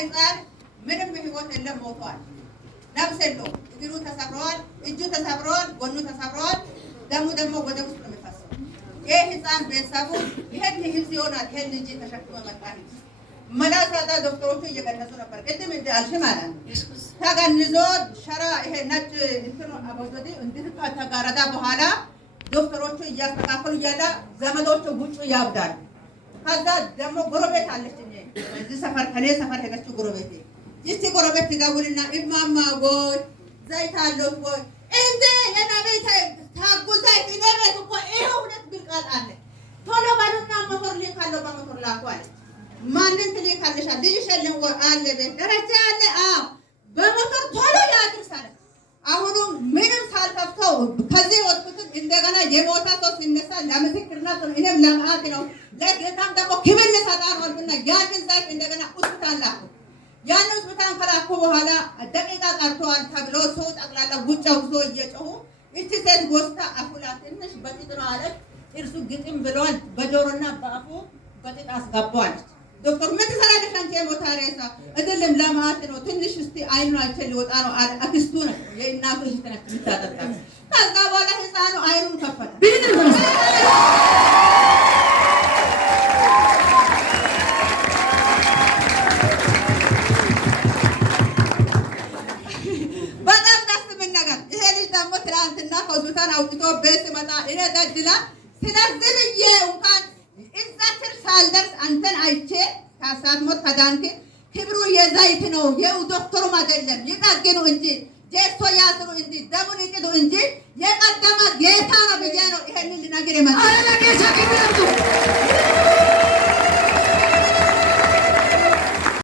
ህፃን ምንም ህይወት የለም ሞቷል። ነፍስ የለውም። እግሩ ተሰብሯል፣ እጁ ተሰብሯል፣ ጎኑ ተሰብሯል። ደሙ ደግሞ ወደ ውስጥ ነው የሚፈሰው። ይህ ህፃን ቤተሰቡ ይሄን ህዝብ ይሆናል። ይሄን ልጅ ተሸክሞ መጣ። መላሳታ ዶክተሮቹ እየገለጹ ነበር። ቅድም እንደ አልሽ ማለት ነው ተገንዞ ሸራ ይሄ ነጭ እንትኑ አቦቶዲ እንድትቃ ተጋረዳ በኋላ ዶክተሮቹ እያስተካከሉ እያለ ዘመዶቹ ውጭ ያብዳል። ከዛ ደግሞ ጎረቤት አለች እዚህ ሰፈር ከኔ ሰፈር ሄደችው ጎረቤት እስቲ ጎረቤት ትደውልና እማማ ወይ ዘይት አለው ወይ እንደ የና ቤት ታጉዛ ይነረት እኮ ይሄው ሁለት ብልቃጥ አለ ቶሎ ባሉና ሞተር ሊካለው በሞተር ላኩ አለ። ማንን ትልካለሽ? ልጅሽ የለም ወይ አለ ቤት ደረጃ አለ። አዎ በሞተር ቶሎ ያድርሳል። አሁንም ምንም ሳልከፍተው ከዚህ ወጥቶ እንደገና የሞታ ሰው ሲነሳ ለምስክርነት ነው። እኔም ለማአት ነው ለጌታም ደግሞ ክብር ልሰጣን ወልብና ያንን ዘይት እንደገና ሆስፒታል ላኩ። ያን ሆስፒታል ከላኩ በኋላ ደቂቃ ቀርቷል ተብሎ ሰው ጠቅላላ ውጭ አውጥቶ እየጮሁ እቺ ሴት ወስታ አፉላ ትንሽ በጥጥ ነው አለች። እርሱ ግጥም ብሏል። በጆሮና በአፉ በጥጥ አስገባዋል። ዶክተር ምን ትሰራለሽ አንቺ? የሞታ ሬሳ አይደለም ለማአት ነው ትንሽ እስቲ አይኑ አይቼ ሊወጣ ነው አለ። አክስቱ ነው የእናቱ እህት ነች የምታጠጣ። ከዛ በኋላ ህፃኑ አይኑን ከፈተ። በጣም ደስ የሚል ነገር። ይሄ ልጅ ደግሞ ትናንትና ከሆስፒታል አውጥቶ ቤት ሲመጣ እኔ ደጅላ ስለዚህ ብዬ እንኳን እዛ ስር ሳልደርስ አንተን አይቼ ከሳት ሞት ከዳንቴ ክብሩ የዘይት ነው የዶክተሩም አይደለም ይጠግኑ እንጂ ጀሶ ያስሩ እንጂ ደሙን ይጥዱ እንጂ የቀደመ ጌታ ነው ብዬ ነው ይሄንን ልነግር የመጣው።